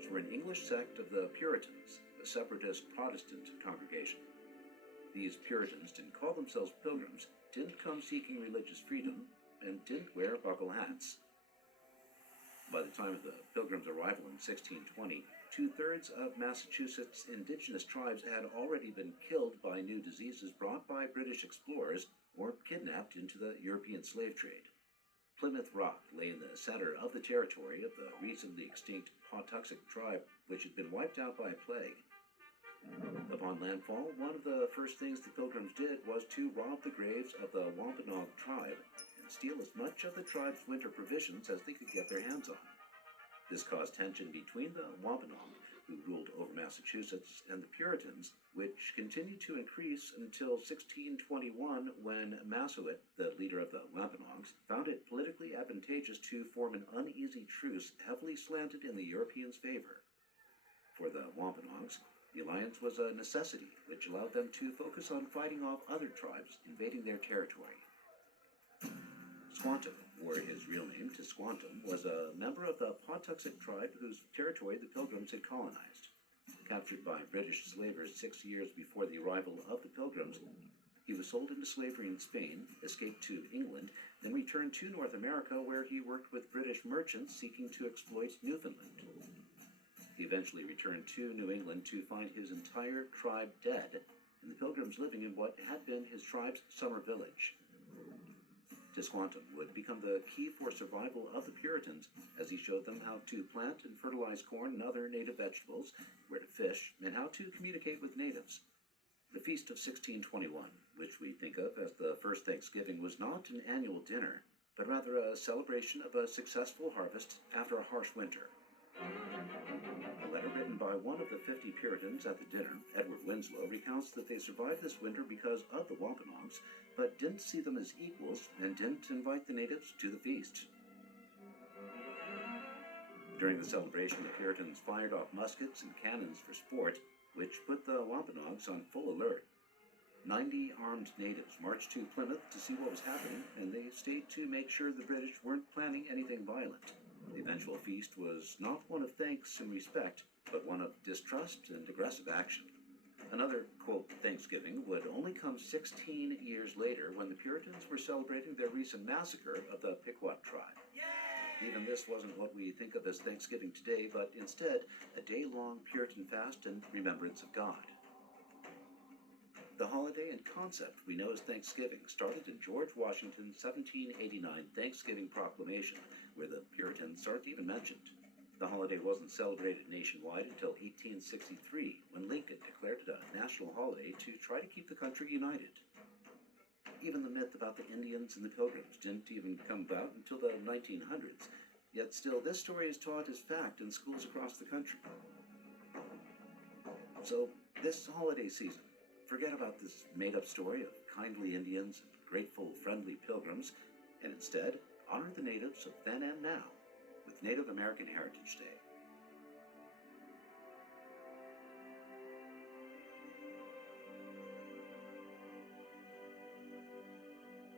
Pilgrims were an English sect of the Puritans, a separatist Protestant congregation. These Puritans didn't call themselves pilgrims, didn't come seeking religious freedom, and didn't wear buckle hats. By the time of the Pilgrims' arrival in 1620, two-thirds of Massachusetts' indigenous tribes had already been killed by new diseases brought by British explorers or kidnapped into the European slave trade. Plymouth Rock lay in the center of the territory of the recently extinct Pawtuxet tribe, which had been wiped out by a plague. Upon landfall, one of the first things the Pilgrims did was to rob the graves of the Wampanoag tribe and steal as much of the tribe's winter provisions as they could get their hands on. This caused tension between the Wampanoag, who ruled over Massachusetts, and the Puritans, which continued to increase until 1621 when Massasoit, the leader of the Wampanoags, found it politically advantageous to form an uneasy truce heavily slanted in the Europeans' favor. For the Wampanoags, the alliance was a necessity, which allowed them to focus on fighting off other tribes invading their territory. Squantum, or his real name, Tisquantum, was a member of the Pawtuxet tribe whose territory the Pilgrims had colonized. Captured by British slavers 6 years before the arrival of the Pilgrims, he was sold into slavery in Spain, escaped to England, then returned to North America where he worked with British merchants seeking to exploit Newfoundland. He eventually returned to New England to find his entire tribe dead, and the Pilgrims living in what had been his tribe's summer village. Tisquantum would become the key for survival of the Puritans as he showed them how to plant and fertilize corn and other native vegetables, where to fish, and how to communicate with natives. The Feast of 1621, which we think of as the first Thanksgiving, was not an annual dinner, but rather a celebration of a successful harvest after a harsh winter. A letter written by one of the 50 Puritans at the dinner, Edward Winslow, recounts that they survived this winter because of the Wampanoags, but didn't see them as equals and didn't invite the natives to the feast. During the celebration, the Puritans fired off muskets and cannons for sport, which put the Wampanoags on full alert. 90 armed natives marched to Plymouth to see what was happening, and they stayed to make sure the British weren't planning anything violent. The eventual feast was not one of thanks and respect, but one of distrust and aggressive action. Another, quote, Thanksgiving would only come 16 years later when the Puritans were celebrating their recent massacre of the Pequot tribe. Yay! Even this wasn't what we think of as Thanksgiving today, but instead a day-long Puritan fast in remembrance of God. The holiday and concept we know as Thanksgiving started in George Washington's 1789 Thanksgiving Proclamation, where the Puritans aren't even mentioned. The holiday wasn't celebrated nationwide until 1863, when Lincoln declared it a national holiday to try to keep the country united. Even the myth about the Indians and the Pilgrims didn't even come about until the 1900s, yet still this story is taught as fact in schools across the country. So, this holiday season, forget about this made-up story of kindly Indians and grateful, friendly Pilgrims, and instead honor the natives of then and now with Native American Heritage Day.